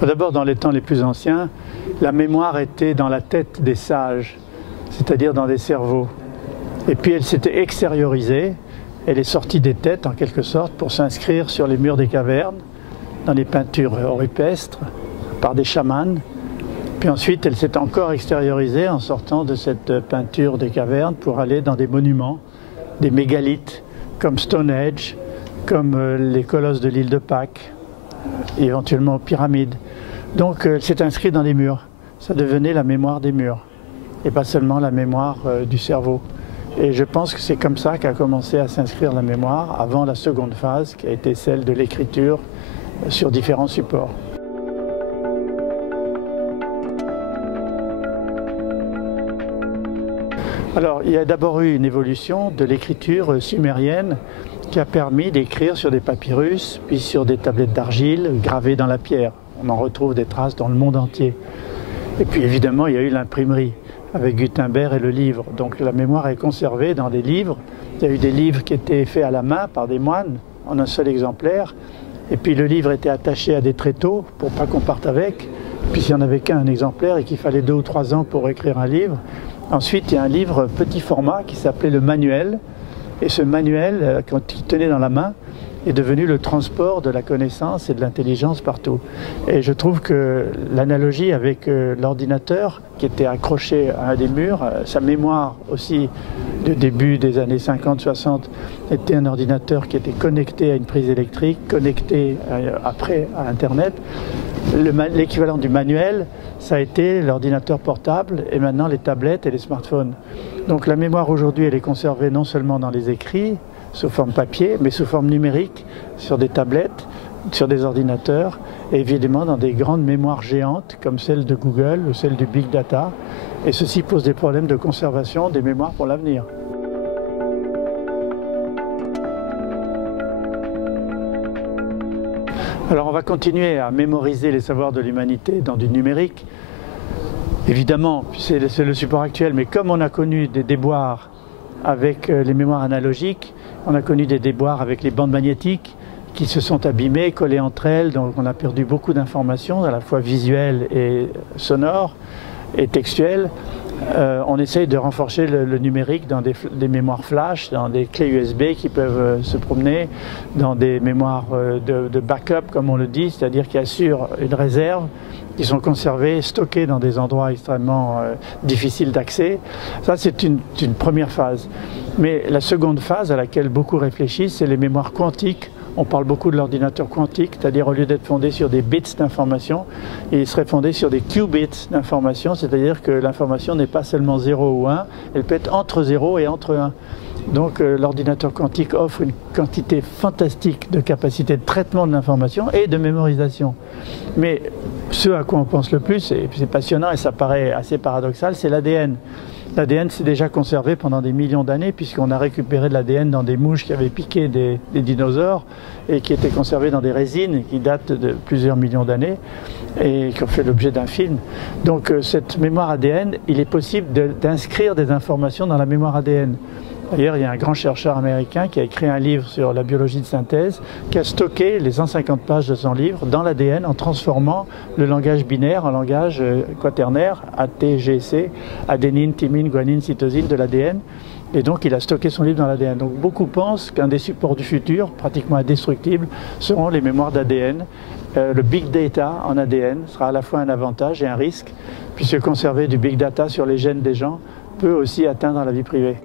D'abord, dans les temps les plus anciens, la mémoire était dans la tête des sages, c'est-à-dire dans des cerveaux. Et puis elle s'était extériorisée, elle est sortie des têtes en quelque sorte pour s'inscrire sur les murs des cavernes, dans les peintures rupestres, par des chamans. Puis ensuite, elle s'est encore extériorisée en sortant de cette peinture des cavernes pour aller dans des monuments, des mégalithes, comme Stonehenge, comme les colosses de l'île de Pâques, et éventuellement pyramides. Donc elle s'est inscrite dans les murs. Ça devenait la mémoire des murs, et pas seulement la mémoire du cerveau. Et je pense que c'est comme ça qu'a commencé à s'inscrire la mémoire avant la seconde phase, qui a été celle de l'écriture sur différents supports. Alors, il y a d'abord eu une évolution de l'écriture sumérienne qui a permis d'écrire sur des papyrus, puis sur des tablettes d'argile gravées dans la pierre. On en retrouve des traces dans le monde entier. Et puis évidemment, il y a eu l'imprimerie avec Gutenberg et le livre. Donc la mémoire est conservée dans des livres. Il y a eu des livres qui étaient faits à la main par des moines en un seul exemplaire. Et puis le livre était attaché à des tréteaux pour pas qu'on parte avec. Puis s'il n'y en avait qu'un exemplaire et qu'il fallait 2 ou 3 ans pour écrire un livre. Ensuite, il y a un livre petit format qui s'appelait le manuel. Et ce manuel, quand il tenait dans la main, est devenu le transport de la connaissance et de l'intelligence partout. Et je trouve que l'analogie avec l'ordinateur qui était accroché à un des murs, sa mémoire aussi du début des années 50-60 était un ordinateur qui était connecté à une prise électrique, connecté après à Internet. L'équivalent du manuel, ça a été l'ordinateur portable et maintenant les tablettes et les smartphones. Donc la mémoire aujourd'hui, elle est conservée non seulement dans les écrits, sous forme papier, mais sous forme numérique, sur des tablettes, sur des ordinateurs, et évidemment dans des grandes mémoires géantes, comme celle de Google ou celle du Big Data. Et ceci pose des problèmes de conservation des mémoires pour l'avenir. Alors on va continuer à mémoriser les savoirs de l'humanité dans du numérique. Évidemment, c'est le support actuel, mais comme on a connu des déboires avec les mémoires analogiques, on a connu des déboires avec les bandes magnétiques qui se sont abîmées, collées entre elles, donc on a perdu beaucoup d'informations, à la fois visuelles et sonores et textuelles. On essaye de renforcer le numérique dans des mémoires flash, dans des clés USB qui peuvent se promener, dans des mémoires de backup, comme on le dit, c'est-à-dire qui assurent une réserve, qui sont conservées, stockées dans des endroits extrêmement difficiles d'accès. Ça, c'est une première phase. Mais la seconde phase à laquelle beaucoup réfléchissent, c'est les mémoires quantiques. On parle beaucoup de l'ordinateur quantique, c'est-à-dire au lieu d'être fondé sur des bits d'information, il serait fondé sur des qubits d'information, c'est-à-dire que l'information n'est pas seulement 0 ou 1, elle peut être entre 0 et entre 1. Donc l'ordinateur quantique offre une quantité fantastique de capacité de traitement de l'information et de mémorisation. Mais ce à quoi on pense le plus, et c'est passionnant et ça paraît assez paradoxal, c'est l'ADN. L'ADN s'est déjà conservé pendant des millions d'années puisqu'on a récupéré de l'ADN dans des mouches qui avaient piqué des dinosaures et qui étaient conservées dans des résines qui datent de plusieurs millions d'années et qui ont fait l'objet d'un film. Donc cette mémoire ADN, il est possible d'inscrire des informations dans la mémoire ADN. D'ailleurs, il y a un grand chercheur américain qui a écrit un livre sur la biologie de synthèse, qui a stocké les 150 pages de son livre dans l'ADN en transformant le langage binaire en langage quaternaire, ATGC, adénine, thymine, guanine, cytosine de l'ADN. Et donc, il a stocké son livre dans l'ADN. Donc, beaucoup pensent qu'un des supports du futur, pratiquement indestructible, seront les mémoires d'ADN. Le big data en ADN sera à la fois un avantage et un risque, puisque conserver du big data sur les gènes des gens peut aussi atteindre la vie privée.